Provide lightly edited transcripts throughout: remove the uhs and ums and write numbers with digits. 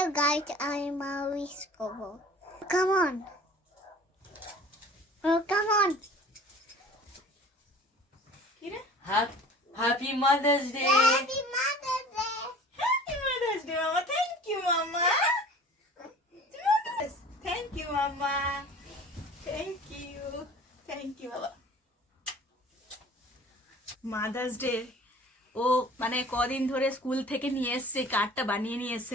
Hello guys, I'm Maurice Cobo. Come on. Oh, come on. Happy Mother's Day. Happy Mother's Day. Happy Mother's Day, Mama. Thank you, Mama. Thank you, Mama. Thank you. Thank you, Baba. Mother's Day ও মানে কদিন ধরে school থেকে নিয়ে এসছে, কার্ডটা বানিয়ে নিয়ে এসছে,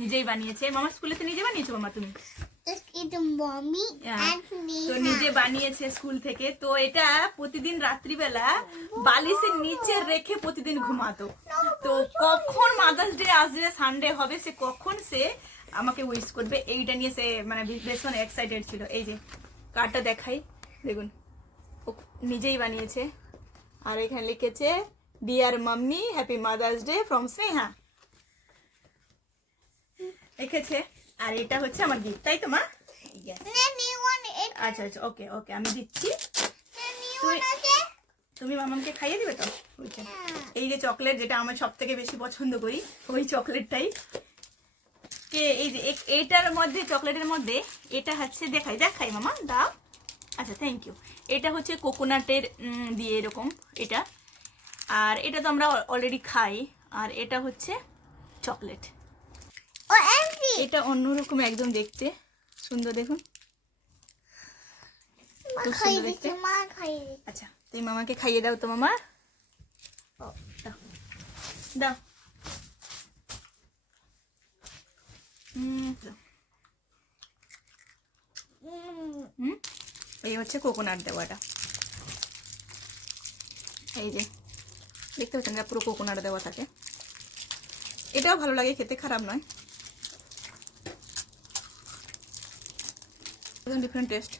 নিজেই বানিয়েছে। মামা স্কুলেতে নিজে বানিয়েছো মামা তুমি? Just eat mommy and me. তো নিজে বানিয়েছে স্কুল থেকে। তো এটা প্রতিদিন রাত্রিবেলা বালিশের নিচে রেখে প্রতিদিন ঘুমাতো। তো কখন মাদার্স ডে আসবে, সানডে হবে, সে কখন সে আমাকে উইশ করবে এইটা নিয়ে সে মানে ভীষণ এক্সাইটেড ছিল। এই যে কার্ডটা দেখাই, দেখুন ও নিজেই বানিয়েছে। আর এখানে লিখেছে dear mummy happy mother's day from Sneha লিখেছে। আর এটা হচ্ছে আমার গিফট, তাই তো মা? Then you want it. আচ্ছা আচ্ছা, ওকে ওকে, আমি দিচ্ছি। Then you want it. তুমি মামাকে খাইয়ে দিবে তো? ওইটা Yeah. এই যে চকলেট, যেটা আমার সব থেকে বেশি পছন্দ করি, ওই চকলেটটাই। কে এই যে এইটার মধ্যে, চকলেটের মধ্যে এটা হচ্ছে, দেখাই মামা, দাও। আচ্ছা, থ্যাংক ইউ। এটা হচ্ছে কোকোনাটের দিয়ে এরকম এটা, আর এটা তো আমরা অলরেডি খাই। আর এটা হচ্ছে চকলেট। Oh, empty. এটা অন্যরকম একদম দেখতে সুন্দর, দেখুন খুব সুন্দর দেখতে। আচ্ছা, তুমি মামাকে খাইয়ে দাও তো মামা। ও, দাও দাও। এই হচ্ছে কোকোনাট দেওয়াটা। এই যে দেখতে পাচ্ছেন, এটা পুরো কোকোনাট দেওয়া থাকে। এটাও ভালো লাগে খেতে, খারাপ নয়, একদম ডিফারেন্ট টেস্ট।